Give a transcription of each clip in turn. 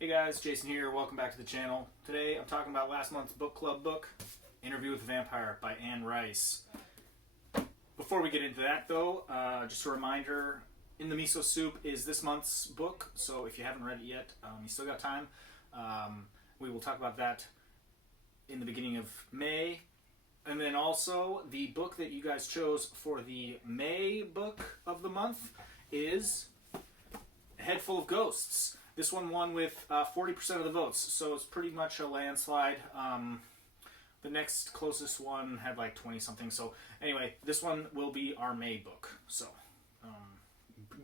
Hey guys, Jason here. Welcome back to the channel. Today I'm talking about last month's book club book, Interview with the Vampire by Anne Rice. Before we get into that though, just a reminder, In the Miso Soup is this month's book, so if you haven't read it yet, you still got time. We will talk about that in the beginning of May. And then also, the book that you guys chose for the May book of the month is Head Full of Ghosts. This one won with 40% of the votes, so it's pretty much a landslide. The next closest one had like 20-something. So anyway, this one will be our May book. So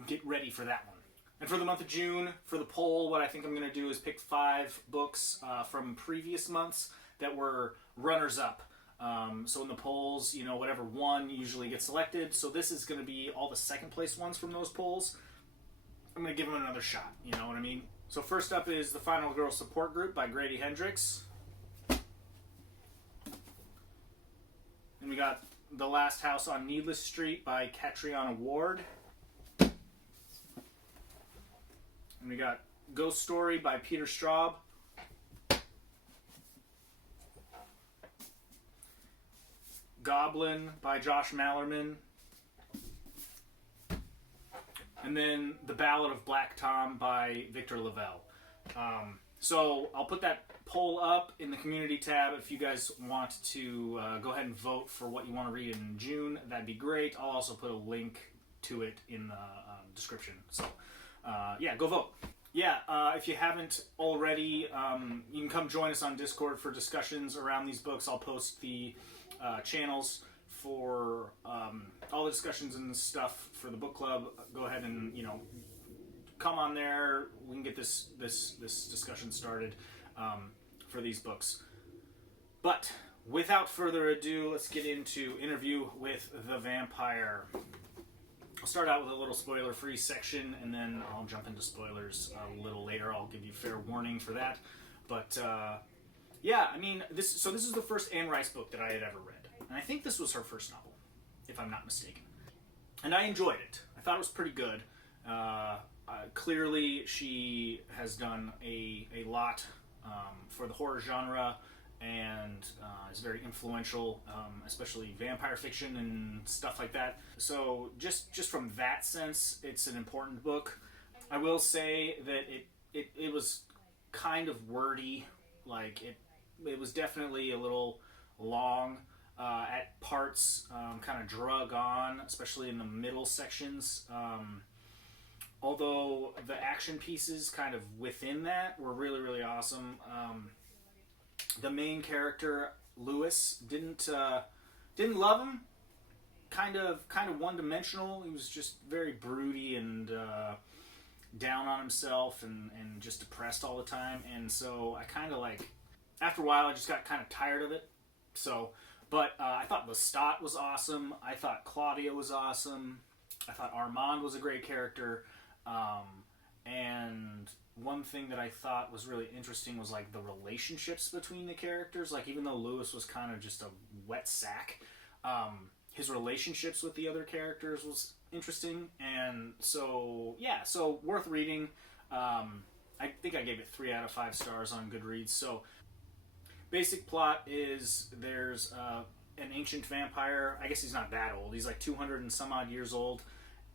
get ready for that one. And for the month of June, for the poll, what I think I'm going to do is pick 5 books from previous months that were runners-up. So in the polls, you know, whatever one usually gets selected. So this is going to be all the second place ones from those polls. I'm going to give them another shot, you know what I mean? So first up is The Final Girl Support Group by Grady Hendrix. And we got The Last House on Needless Street by Catriona Ward. And we got Ghost Story by Peter Straub. Goblin by Josh Malerman. And then The Ballad of Black Tom by Victor Lavelle. So I'll put that poll up in the community tab if you guys want to go ahead and vote for what you want to read in June. That'd be great. I'll also put a link to it in the description. So yeah, go vote. Yeah, if you haven't already, you can come join us on Discord for discussions around these books. I'll post the channels for all the discussions and stuff for the book club. Go ahead and, you know, come on there. We can get this discussion started for these books. But without further ado, let's get into Interview with the Vampire. I'll start out with a little spoiler-free section, and then I'll jump into spoilers a little later. I'll give you fair warning for that. But yeah, I mean, this is the first Anne Rice book that I had ever read. And I think this was her first novel, if I'm not mistaken. And I enjoyed it. I thought it was pretty good. Clearly, she has done a lot for the horror genre and is very influential, especially vampire fiction and stuff like that. So just from that sense, it's an important book. I will say that it was kind of wordy. Like, it was definitely a little long. At parts, kind of drug on, especially in the middle sections. Although the action pieces kind of within that were really, really awesome. The main character, Lewis, didn't love him. Kind of one-dimensional. He was just very broody and down on himself and just depressed all the time. And so I kind of like, after a while, I just got kind of tired of it. So... But I thought Lestat was awesome. I thought Claudia was awesome. I thought Armand was a great character. And one thing that I thought was really interesting was like the relationships between the characters. Like, even though Lewis was kind of just a wet sack, his relationships with the other characters was interesting. And so, yeah, so worth reading. I think I gave it 3 out of 5 stars on Goodreads. So... Basic plot is there's an ancient vampire. I guess he's not that old. He's like 200 and some odd years old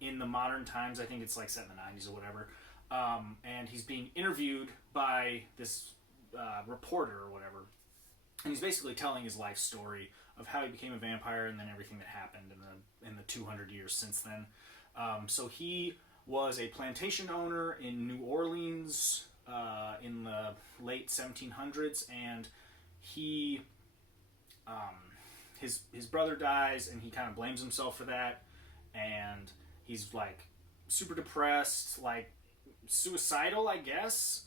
in the modern times. I think it's like set in the 90s or whatever. And he's being interviewed by this reporter or whatever. And he's basically telling his life story of how he became a vampire and then everything that happened in the 200 years since then. So he was a plantation owner in New Orleans in the late 1700s, and he his brother dies, and he kind of blames himself for that, and he's like super depressed, like suicidal, I guess,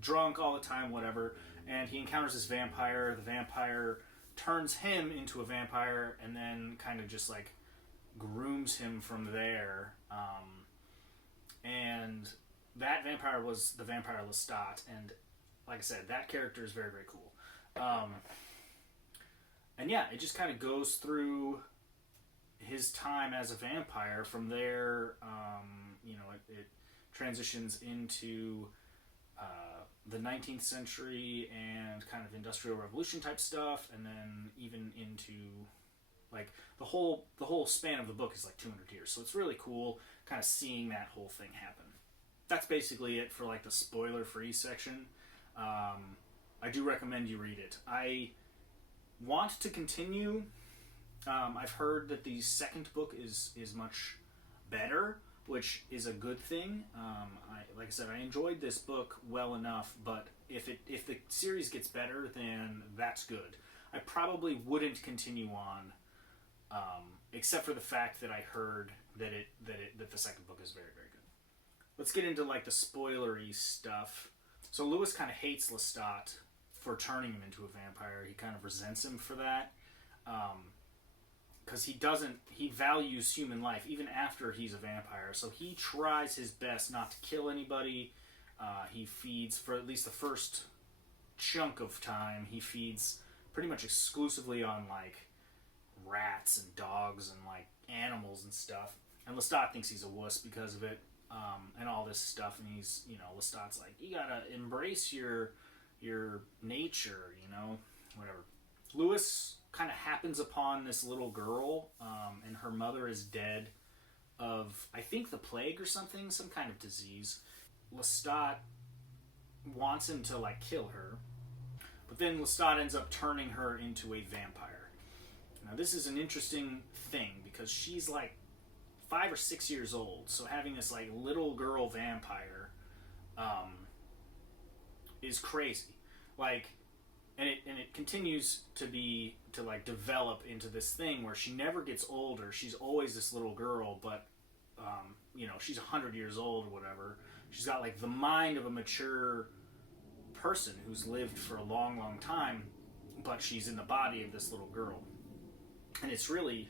drunk all the time, whatever. And he encounters this vampire. The vampire turns him into a vampire, and then kind of just like grooms him from there. And that vampire was the vampire Lestat, and like I said, that character is very, very cool. And yeah, it just kind of goes through his time as a vampire. From there, it transitions into the 19th century and kind of Industrial Revolution type stuff, and then even into like the whole span of the book is like 200 years. So it's really cool kind of seeing that whole thing happen. That's basically it for like the spoiler free section. I do recommend you read it. I want to continue. I've heard that the second book is much better, which is a good thing. Like I said, I enjoyed this book well enough, but if the series gets better, then that's good. I probably wouldn't continue on, except for the fact that I heard that the second book is very, very good. Let's get into like the spoilery stuff. So Lewis kind of hates Lestat for turning him into a vampire. He kind of resents him for that. Because he values human life even after he's a vampire. So he tries his best not to kill anybody. He feeds, for at least the first chunk of time, he feeds pretty much exclusively on like rats and dogs and like animals and stuff. And Lestat thinks he's a wuss because of it, and all this stuff. And he's, Lestat's like, you gotta embrace your nature, whatever. Lewis kind of happens upon this little girl, and her mother is dead of, I think, the plague or something, some kind of disease. Lestat wants him to like kill her, but then Lestat ends up turning her into a vampire. Now this is an interesting thing because she's like 5 or 6 years old, so having this like little girl vampire is crazy. Like, and it continues to like develop into this thing where she never gets older. She's always this little girl, but she's 100 years old or whatever. She's got like the mind of a mature person who's lived for a long, long time, but she's in the body of this little girl, and it's really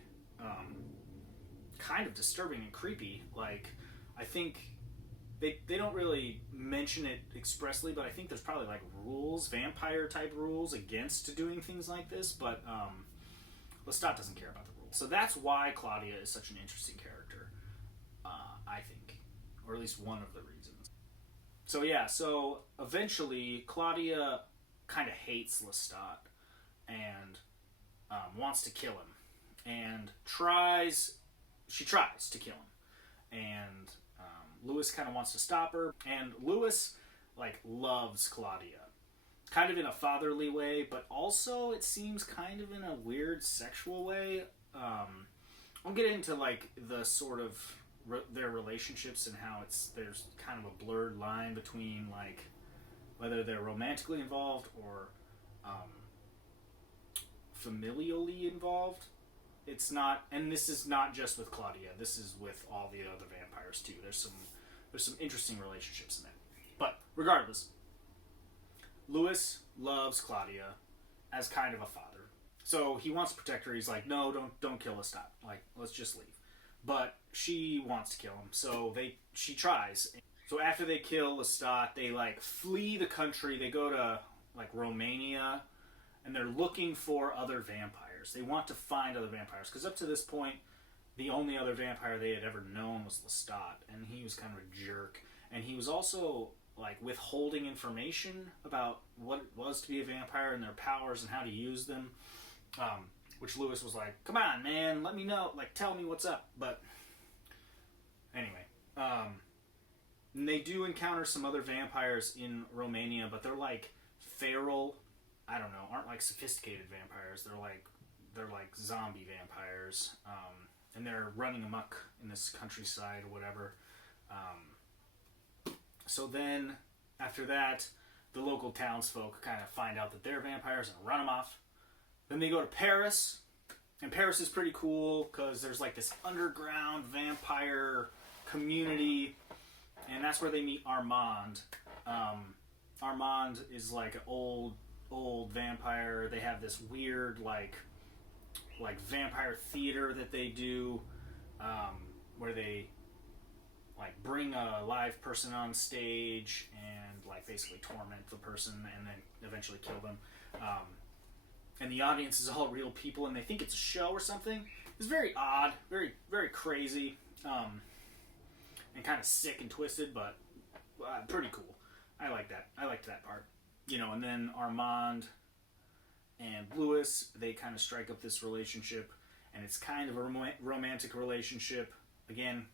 kind of disturbing and creepy. Like, I think they don't really mention it expressly, but I think there's probably like rules, vampire type rules against doing things like this, but Lestat doesn't care about the rules. So that's why Claudia is such an interesting character, I think, or at least one of the reasons. So yeah, so eventually Claudia kind of hates Lestat and wants to kill him, and she tries to kill him, and Lewis kind of wants to stop her, and Lewis like loves Claudia, kind of in a fatherly way, but also it seems kind of in a weird sexual way. I'll get into like the sort of their relationships and how there's kind of a blurred line between like whether they're romantically involved or familially involved. It's not, and this is not just with Claudia. This is with all the other vampires too. There's some interesting relationships in there. But regardless, Lewis loves Claudia as kind of a father. So he wants to protect her. He's like, no, don't kill Lestat. Like, let's just leave. But she wants to kill him, so she tries. So after they kill Lestat, they like flee the country. They go to like Romania, and they're looking for other vampires. They want to find other vampires because up to this point, the only other vampire they had ever known was Lestat, and he was kind of a jerk. And he was also like withholding information about what it was to be a vampire and their powers and how to use them. Which Lewis was like, come on, man, let me know, like, tell me what's up. But anyway, and they do encounter some other vampires in Romania, but they're like feral, I don't know, aren't like sophisticated vampires. They're like zombie vampires, and they're running amok in this countryside or whatever. So then, after that, the local townsfolk kind of find out that they're vampires and run them off. Then they go to Paris, and Paris is pretty cool because there's like this underground vampire community, and that's where they meet Armand. Armand is like an old vampire. They have this weird like vampire theater that they do, where they like bring a live person on stage and like basically torment the person and then eventually kill them. And the audience is all real people, and they think it's a show or something. It's very odd, very, very crazy, and kind of sick and twisted, but pretty cool. I like that. I liked that part. You know, and then Armand and Louis, they kind of strike up this relationship, and it's kind of a romantic relationship. Again,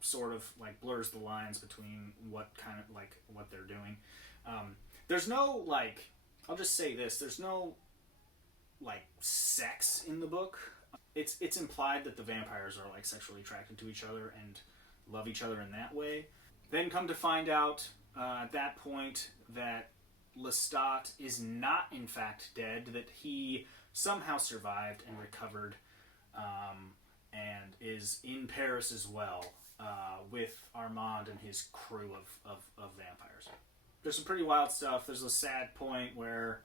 sort of like blurs the lines between what they're doing. There's no, like, I'll just say this, there's no like sex in the book. It's implied that the vampires are like sexually attracted to each other and love each other in that way. Then come to find out at that point that Lestat is not in fact dead, that he somehow survived and recovered, and is in Paris as well, with Armand and his crew of vampires. There's some pretty wild stuff. There's a sad point where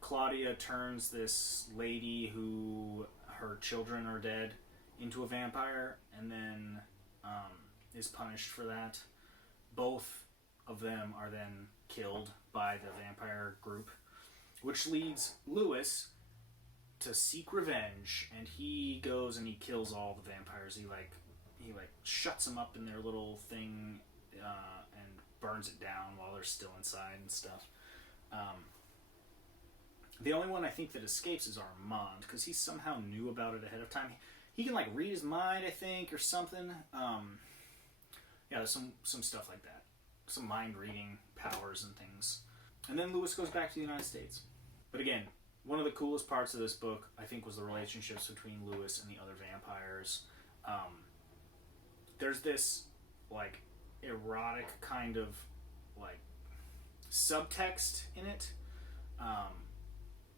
Claudia turns this lady who her children are dead into a vampire, and then is punished for that. Both of them are then killed by the vampire group, which leads Louis to seek revenge, and he goes and he kills all the vampires. He shuts them up in their little thing and burns it down while they're still inside and stuff. The only one I think that escapes is Armand, because he somehow knew about it ahead of time. He can like read his mind, I think, or something. Yeah, there's some stuff like that. Some mind reading powers and things. And then Louis goes back to the United States. But again, one of the coolest parts of this book, I think, was the relationships between Louis and the other vampires. There's this like erotic kind of like subtext in it.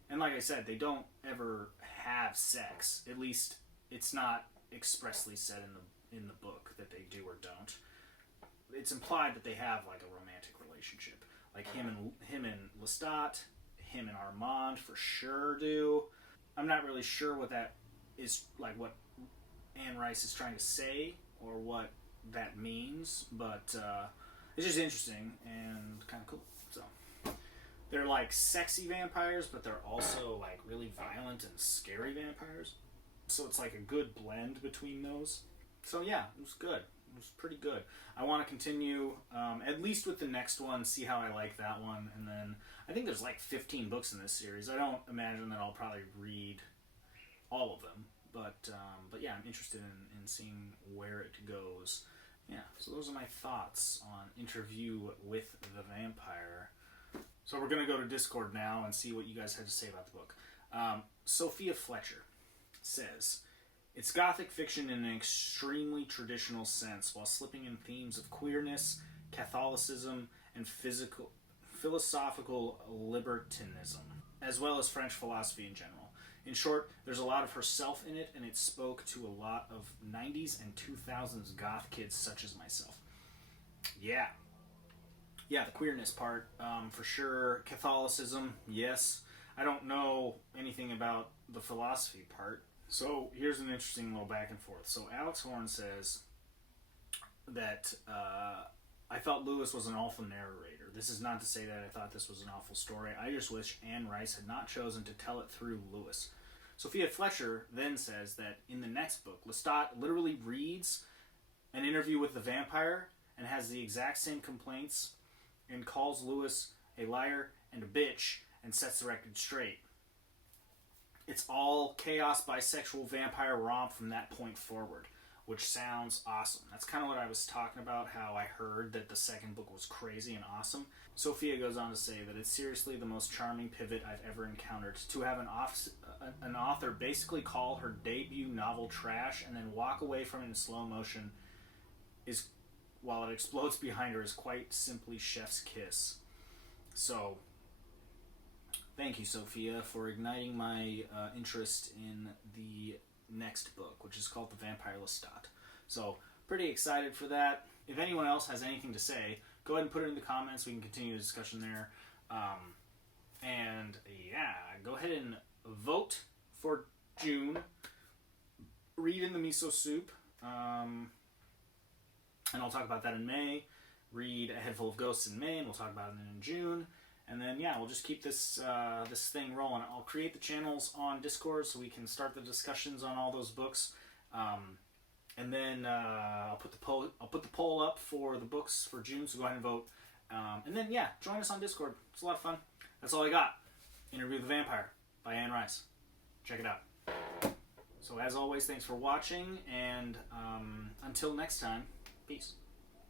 And like I said, they don't ever have sex. At least it's not expressly said in the book that they do or don't. It's implied that they have like a romantic relationship. Like him and Lestat, him and Armand for sure do. I'm not really sure what that is, like what Anne Rice is trying to say or what that means, but it's just interesting and kind of cool. So they're like sexy vampires, but they're also like really violent and scary vampires. So it's like a good blend between those. So yeah, it was good. It was pretty good. I want to continue, at least with the next one, see how I like that one. And then I think there's like 15 books in this series. I don't imagine that I'll probably read all of them. But yeah, I'm interested in seeing where it goes. Yeah, so those are my thoughts on Interview with the Vampire. So we're going to go to Discord now and see what you guys had to say about the book. Sophia Fletcher says, it's gothic fiction in an extremely traditional sense, while slipping in themes of queerness, Catholicism, and philosophical libertinism, as well as French philosophy in general. In short, there's a lot of herself in it, and it spoke to a lot of 90s and 2000s goth kids such as myself. Yeah, the queerness part, for sure. Catholicism, yes. I don't know anything about the philosophy part. So here's an interesting little back and forth. So Alex Horn says that I felt Louis was an awful narrator. This is not to say that I thought this was an awful story. I just wish Anne Rice had not chosen to tell it through Louis. Sophia Fletcher then says that in the next book, Lestat literally reads an interview with the vampire and has the exact same complaints and calls Louis a liar and a bitch and sets the record straight. It's all chaos, bisexual vampire romp from that point forward, which sounds awesome. That's kind of what I was talking about, how I heard that the second book was crazy and awesome. Sophia goes on to say that it's seriously the most charming pivot I've ever encountered. To have an author basically call her debut novel trash and then walk away from it in slow motion is, while it explodes behind her, is quite simply chef's kiss. So thank you, Sophia, for igniting my interest in the next book, which is called The Vampire Lestat. So, pretty excited for that. If anyone else has anything to say, go ahead and put it in the comments. We can continue the discussion there. And, yeah, go ahead and vote for June. Read in the Miso Soup. And I'll talk about that in May. Read A Head Full of Ghosts in May, and we'll talk about it in June. And then, yeah, we'll just keep this this thing rolling. I'll create the channels on Discord so we can start the discussions on all those books. And then I'll put the poll up for the books for June, so go ahead and vote. And then join us on Discord. It's a lot of fun. That's all I got. Interview with the Vampire by Anne Rice. Check it out. So as always, thanks for watching, and until next time, peace.